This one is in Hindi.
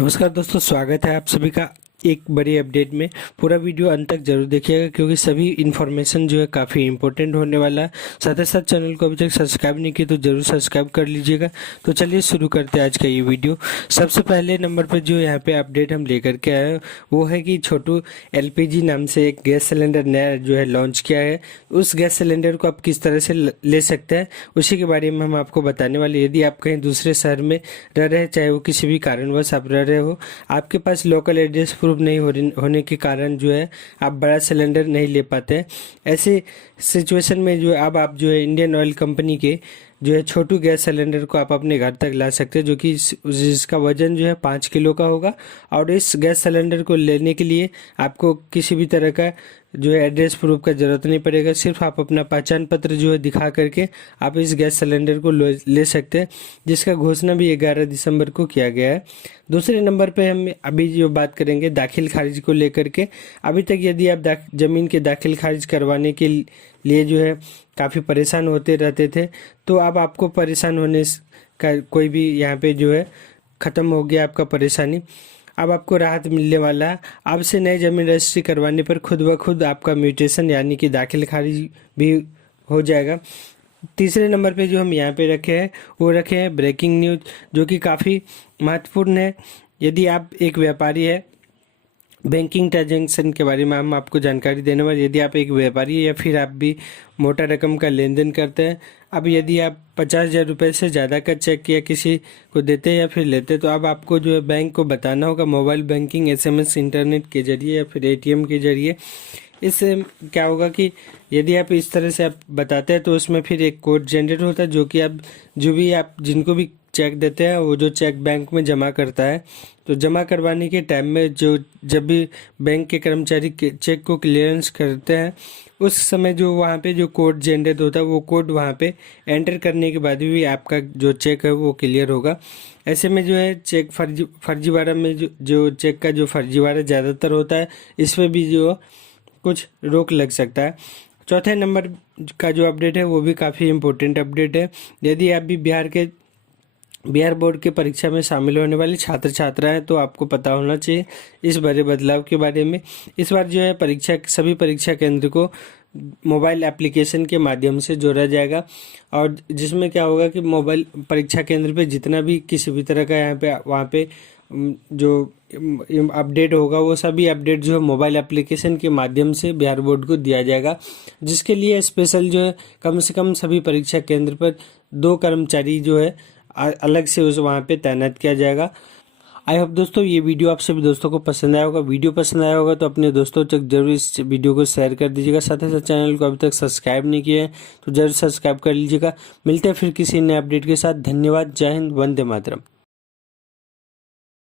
नमस्कार दोस्तों, स्वागत है आप सभी का एक बड़ी अपडेट में। पूरा वीडियो अंत तक जरूर देखिएगा क्योंकि सभी इन्फॉर्मेशन जो है काफ़ी इंपॉर्टेंट होने वाला है। साथ ही साथ चैनल को अभी तक सब्सक्राइब नहीं किया तो जरूर सब्सक्राइब कर लीजिएगा। तो चलिए शुरू करते हैं आज का ये वीडियो। सबसे पहले नंबर पर जो यहाँ पे अपडेट हम लेकर के आए हैं वो है कि छोटू एलपीजी नाम से एक गैस सिलेंडर नया जो है लॉन्च किया है। उस गैस सिलेंडर को आप किस तरह से ले सकते हैं उसी के बारे में हम आपको बताने वाले। यदि आप कहीं दूसरे शहर में रह रहे हैं, चाहे वो किसी भी कारणवश आप रह रहे हो, आपके पास लोकल एड्रेस प्रूफ नहीं होने के कारण जो है आप बड़ा सिलेंडर नहीं ले पाते हैं। ऐसे सिचुएशन में जो अब आप जो है इंडियन ऑयल कंपनी के जो है छोटू गैस सिलेंडर को आप अपने घर तक ला सकते हैं, जो कि जिसका वजन जो है 5 किलो का होगा। और इस गैस सिलेंडर को लेने के लिए आपको किसी भी तरह का जो है एड्रेस प्रूफ का जरूरत नहीं पड़ेगा। सिर्फ आप अपना पहचान पत्र जो है दिखा करके आप इस गैस सिलेंडर को ले सकते हैं, जिसका घोषणा भी 11 दिसंबर को किया गया है। दूसरे नंबर पे हम अभी जो बात करेंगे दाखिल खारिज को लेकर के। अभी तक यदि आप जमीन के दाखिल खारिज करवाने के लिए जो है काफ़ी परेशान होते रहते थे, तो अब आपको परेशान होने का कोई भी यहाँ पे जो है ख़त्म हो गया आपका परेशानी। अब आपको राहत मिलने वाला है। अब से नई जमीन रजिस्ट्री करवाने पर खुद ब खुद आपका म्यूटेशन यानी कि दाखिल खारिज भी हो जाएगा। तीसरे नंबर पे जो हम यहाँ पे रखे हैं वो रखे हैं ब्रेकिंग न्यूज, जो कि काफ़ी महत्वपूर्ण है। यदि आप एक व्यापारी है, बैंकिंग ट्रांजेक्शन के बारे में हम आपको जानकारी देने वाले। यदि आप एक व्यापारी है या फिर आप भी मोटा रकम का लेन देन करते हैं, अब यदि आप 50,000 रुपये से ज़्यादा का चेक या किसी को देते हैं या फिर लेते हैं, तो अब आपको जो है बैंक को बताना होगा मोबाइल बैंकिंग, एसएमएस, इंटरनेट के जरिए या फिर एटीएम के जरिए। इससे क्या होगा कि यदि आप इस तरह से आप बताते हैं तो उसमें फिर एक कोड जनरेट होता है, जो कि आप जिनको भी चेक देते हैं वो जो चेक बैंक में जमा करता है, तो जमा करवाने के टाइम में जब भी बैंक के कर्मचारी चेक को क्लियरेंस करते हैं, उस समय जो वहाँ पे जो कोड जनरेट होता है वो कोड वहाँ पे एंटर करने के बाद भी आपका जो चेक है वो क्लियर होगा। ऐसे में जो है चेक फर्जीवाड़ा में जो चेक का जो फर्जीवाड़ा ज़्यादातर होता है, इस पर भी जो कुछ रोक लग सकता है। चौथे नंबर का जो अपडेट है वो भी काफ़ी इम्पोर्टेंट अपडेट है। यदि आप भी बिहार बोर्ड के परीक्षा में शामिल होने वाले छात्र छात्रा हैं तो आपको पता होना चाहिए इस बड़े बदलाव के बारे में। इस बार जो है सभी परीक्षा केंद्र को मोबाइल एप्लीकेशन के माध्यम से जोड़ा जाएगा, और जिसमें क्या होगा कि मोबाइल परीक्षा केंद्र पे जितना भी किसी भी तरह का वहाँ पे जो अपडेट होगा वो सभी अपडेट जो है मोबाइल एप्लीकेशन के माध्यम से बिहार बोर्ड को दिया जाएगा, जिसके लिए स्पेशल जो है कम से कम सभी परीक्षा केंद्र पर 2 कर्मचारी जो है अलग से उस वहाँ पे तैनात किया जाएगा। आई होप दोस्तों ये वीडियो आप सभी दोस्तों को पसंद आया होगा। वीडियो पसंद आया होगा तो अपने दोस्तों तक जरूर इस वीडियो को शेयर कर दीजिएगा। साथ ही साथ चैनल को अभी तक सब्सक्राइब नहीं किया है तो जरूर सब्सक्राइब कर लीजिएगा। मिलते हैं फिर किसी नए अपडेट के साथ। धन्यवाद। जय हिंद। वंदे मातरम।